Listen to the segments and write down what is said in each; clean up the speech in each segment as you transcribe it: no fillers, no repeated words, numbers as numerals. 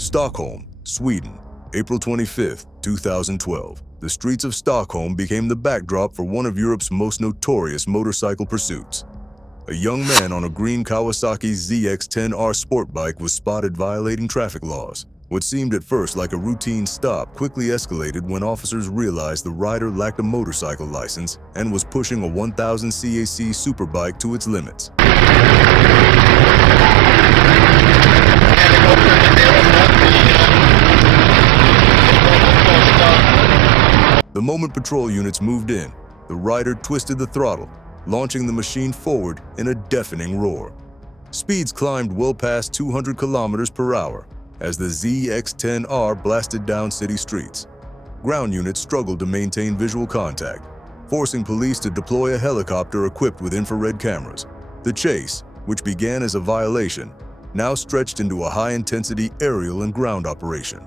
Stockholm, Sweden, April 25, 2012. The streets of Stockholm became the backdrop for one of Europe's most notorious motorcycle pursuits. A young man on a green Kawasaki ZX-10R sport bike was spotted violating traffic laws. What seemed at first like a routine stop quickly escalated when officers realized the rider lacked a motorcycle license and was pushing a 1000 CAC Superbike to its limits. The moment patrol units moved in, the rider twisted the throttle, launching the machine forward in a deafening roar. Speeds climbed well past 200 kilometers per hour as the ZX-10R blasted down city streets. Ground units struggled to maintain visual contact, forcing police to deploy a helicopter equipped with infrared cameras. The chase, which began as a violation, now stretched into a high-intensity aerial and ground operation.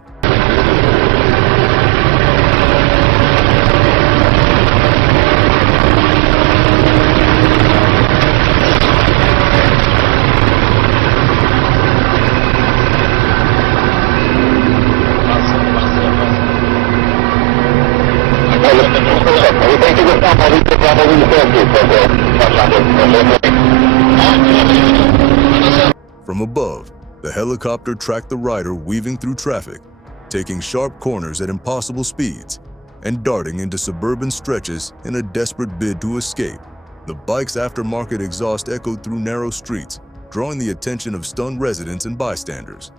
From above, the helicopter tracked the rider weaving through traffic, taking sharp corners at impossible speeds, and darting into suburban stretches in a desperate bid to escape. The bike's aftermarket exhaust echoed through narrow streets, drawing the attention of stunned residents and bystanders.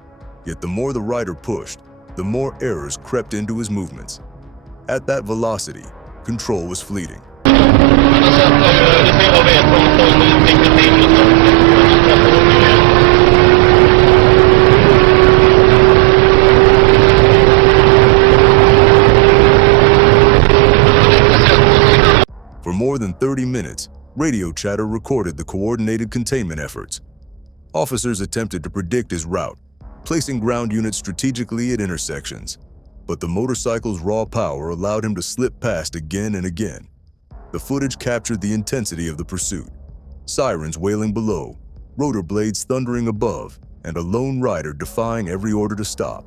Yet the more the rider pushed, the more errors crept into his movements. At that velocity, control was fleeting. For more than 30 minutes, radio chatter recorded the coordinated containment efforts. Officers attempted to predict his route, placing ground units strategically at intersections. But the motorcycle's raw power allowed him to slip past again and again. The footage captured the intensity of the pursuit. Sirens wailing below, rotor blades thundering above, and a lone rider defying every order to stop.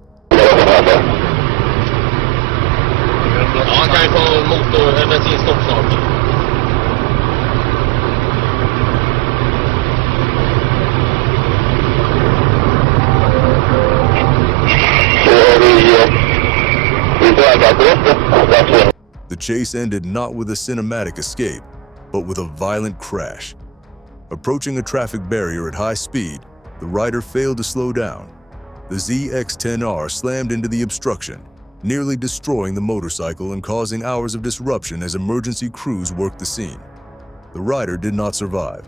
The chase ended not with a cinematic escape, but with a violent crash. Approaching a traffic barrier at high speed, the rider failed to slow down. The ZX-10R slammed into the obstruction, nearly destroying the motorcycle and causing hours of disruption as emergency crews worked the scene. The rider did not survive.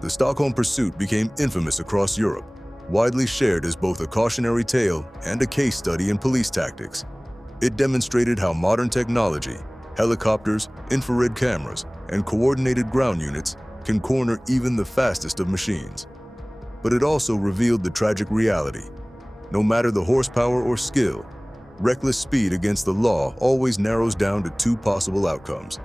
The Stockholm pursuit became infamous across Europe, widely shared as both a cautionary tale and a case study in police tactics. It demonstrated how modern technology, helicopters, infrared cameras, and coordinated ground units can corner even the fastest of machines. But it also revealed the tragic reality. No matter the horsepower or skill, reckless speed against the law always narrows down to two possible outcomes: